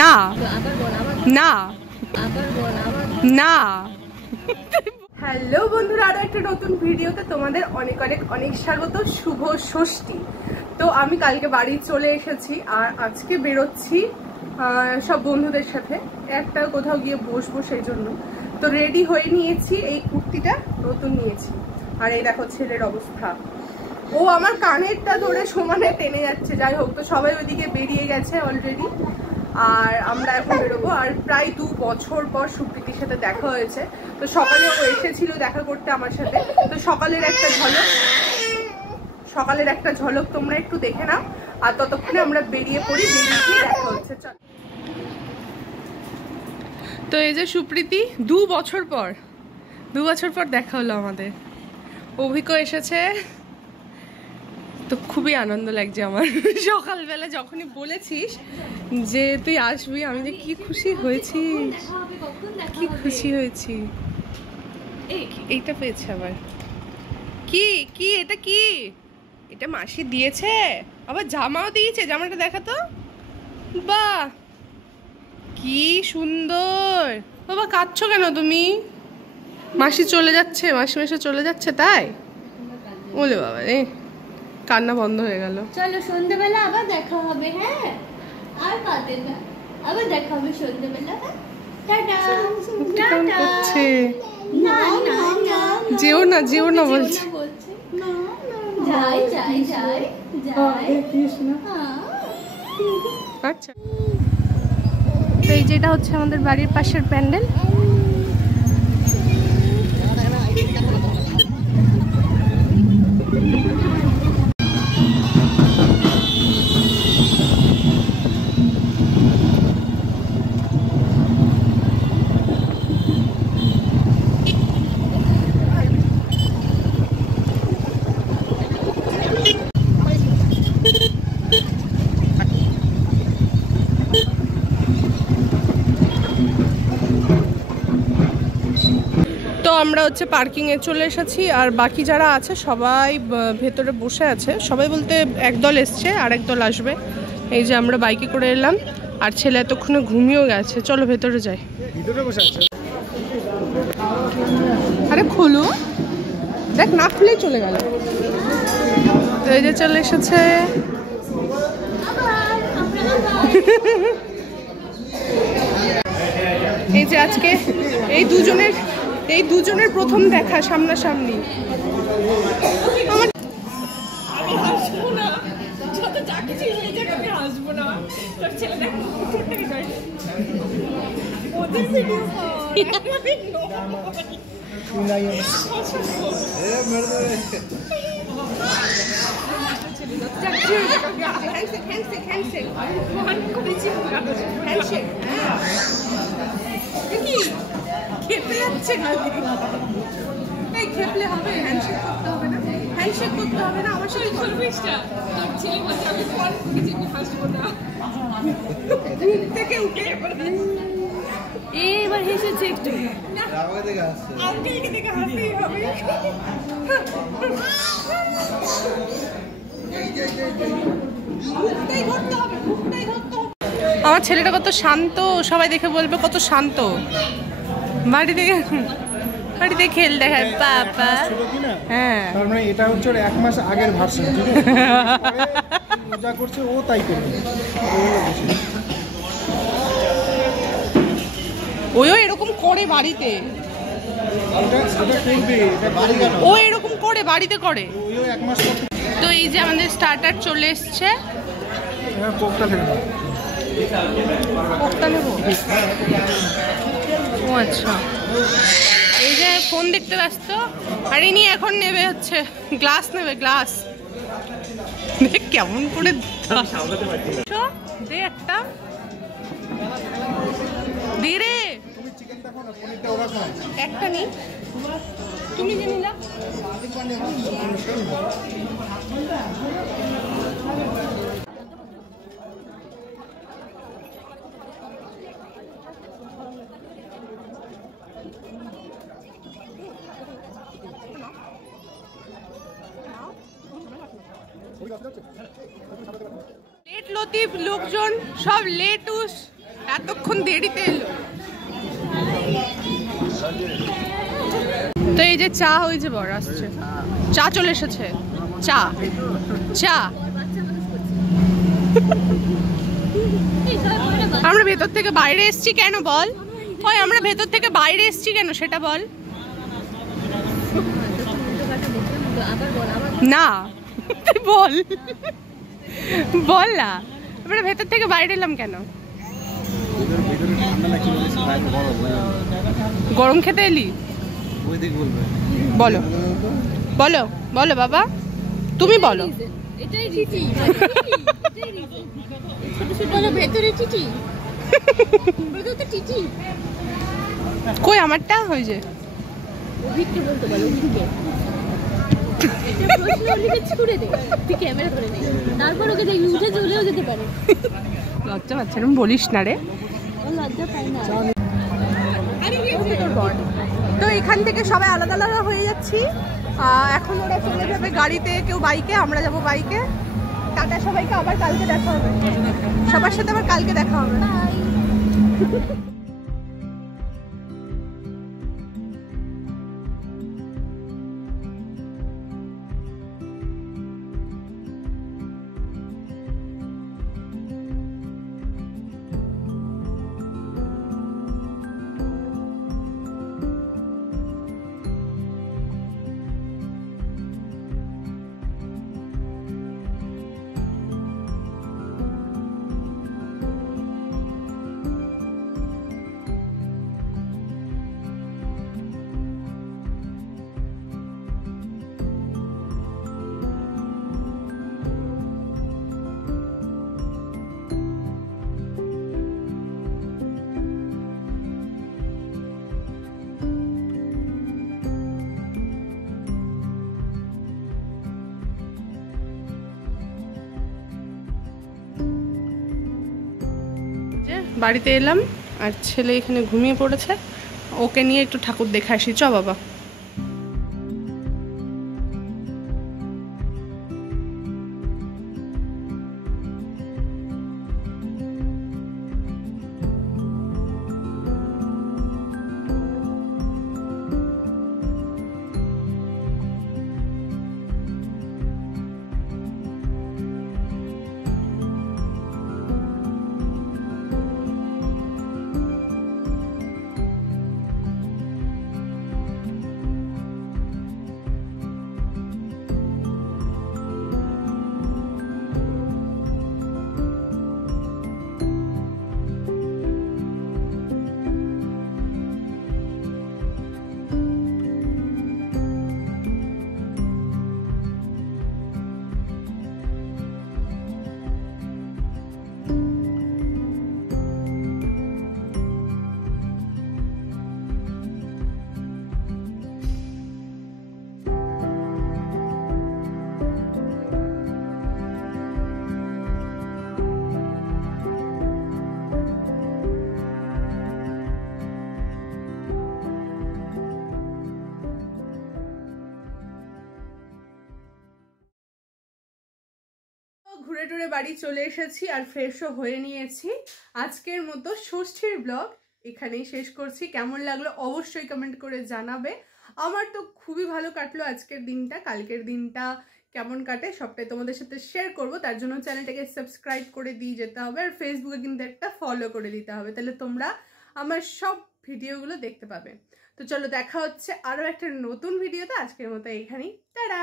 না না না। হ্যালো বন্ধুরা, আরো একটা নতুন ভিডিওতে তোমাদের অনেক অনেক অনেক স্বাগত। শুভ ষষ্ঠী। তো আমি কালকে বাড়ি চলে এসেছি আর আজকে বেরোচ্ছি সব বন্ধুদের সাথে একটা কোথাও গিয়ে বসবো, সেই জন্য তো রেডি হয়ে নিয়েছি। এই কুর্তিটা নতুন নিয়েছি আর এই দেখো ছেলের অবস্থা, ও আমার কানেরটা ধরে সমানে টেনে যাচ্ছে। যাই হোক, তো সবাই ওইদিকে বেরিয়ে গেছে অলরেডি আর আমরা এখন বেরোবো। আর প্রায় 2 বছর পর সুপ্রীতির সাথে দেখা হয়েছে। তো সকালে ও এসেছিল দেখা করতে আমার সাথে। তো সকালের একটা ঝলক তোমরা একটু দেখে নাও আর ততক্ষণে আমরা বেরিয়ে পড়ি, বেরিয়ে গিয়ে দেখা হচ্ছে। চল। তো এই যে সুপ্রীতি, 2 বছর পর দেখা হলো আমাদের। অভিজ্ঞ এসেছে, তো খুবই আনন্দ লাগছে আমার। সকালবেলা যখনই বলেছিস যে তুই আসবি, আমি যে কি খুশি হয়েছি, কি খুশি হয়েছি। এইটা পেয়েছে আবার কি কি এটা কি, এটা মাসি দিয়েছে, আবার জামাও দিয়েছে। জামাটা দেখা তো, বাহ কি সুন্দর। বাবা কাঁদছো কেন তুমি? মাসি চলে যাচ্ছে, মাসি চলে যাচ্ছে তাই? বলে বাবা রে, কান্না বন্ধ হয়ে গেল। চলো সন্ধ্যাবেলা আবার দেখা হবে। হ্যাঁ, আর কাঁদেন না, আবার দেখা হবে সন্ধ্যাবেলা। Tata tata. না না না, যেও না বলছে। যাই যাই যাই যাই। আচ্ছা, তো এই যেটা হচ্ছে আমাদের বাড়ির পাশের প্যান্ডেল। তো আমরা হচ্ছে পার্কিংয়ে চলে এসেছি আর বাকি যারা আছে সবাই ভেতরে বসে আছে। সবাই বলতে একদল এসছে আর একদল আসবে। এই যে আমরা বাইকে করে এলাম আর ছেলে এতক্ষণে ঘুমিয়েও গেছে। চলো ভেতরে যাই। আরে খোলো, দেখ না খুলেই চলে গেল। তো এই যে চলে এসেছে। এই যে আজকে এই দুজনের প্রথম দেখা সামনাসামনি। খেপে যাচ্ছে, খেপলে হবে? হ্যান্ডশেক করতে হবে না, হ্যান্ডশেক করতে হবে না। আমার সাথে থেকে উঠে এবার হেসেছে একটু। দেখে হাসতেই হবে। আমার ছেলেটা কত শান্ত, সবাই দেখে বলবে কত শান্ত। বাড়িতে খেল দেখায় পাপা। হ্যাঁ, তার মানে এটা হচ্ছে ওর 1 মাস আগের ভার্সন। যা করছে ও তাই করবে। ওইও এরকম করে বাড়িতে, ও এরকম করে বাড়িতে করে। তো এই যে আমাদের স্টার্টার চলে এসছে। কোকটা নেব। ও আচ্ছা, এই যে ফোন দেখতে ব্যস্ত। আর ইনি এখন নেবে হচ্ছে গ্লাস নেবে, গ্লাস। দেখ কেমন করে দে একটা, দে রে একটা নি। তুমি যে নিলা লতিফ লোকজন সব লেটুস এতক্ষণ দেরিতে এলো। তো এই যে চা হয়েছে, বড় আসছে, চা চলে এসেছে, চা চা। আমরা ভেতর থেকে বাইরে এসেছি কেন বল? ওই আমরা ভেতর থেকে বাইরে এসেছি কেন সেটা বল না, বল বল না, আমরা ভেতর থেকে বাইরে এলাম কেন? গরম খেতে এলি? বলো বলো বলো বাবা, তুমি বলো। কই আমারটা হয়েছে? লজ্জা পাচ্ছে না, বলিস না রে। তো এখান থেকে সবাই আলাদা আলাদা হয়ে যাচ্ছি। এখন ওরা চলে যাবে গাড়িতে, কেউ বাইকে, আমরা যাব বাইকে। টাটা সবাইকে, আবার কালকে দেখা হবে, সবার সাথে আবার কালকে দেখা হবে। বাড়িতে এলাম আর ছেলে এখানে ঘুমিয়ে পড়েছে, ওকে নিয়ে একটু ঠাকুর দেখে আসি। চ বাবা। ঘুরে টুরে বাড়ি চলে এসেছি আর ফ্রেশও হয়ে নিয়েছি। আজকের মতো ষষ্ঠীর ব্লগ এখানেই শেষ করছি। কেমন লাগলো অবশ্যই কমেন্ট করে জানাবে। আমার তো খুবই ভালো কাটলো আজকের দিনটা। কালকের দিনটা কেমন কাটে সবটাই তোমাদের সাথে শেয়ার করব। তার জন্য চ্যানেলটাকে সাবস্ক্রাইব করে দিয়ে যেতে হবে, আর ফেসবুকে কিন্তু একটা ফলো করে দিতে হবে, তাহলে তোমরা আমার সব ভিডিওগুলো দেখতে পাবে। তো চলো দেখা হচ্ছে আরও একটা নতুন ভিডিওতে। আজকের মতো এইখানেই, টাটা।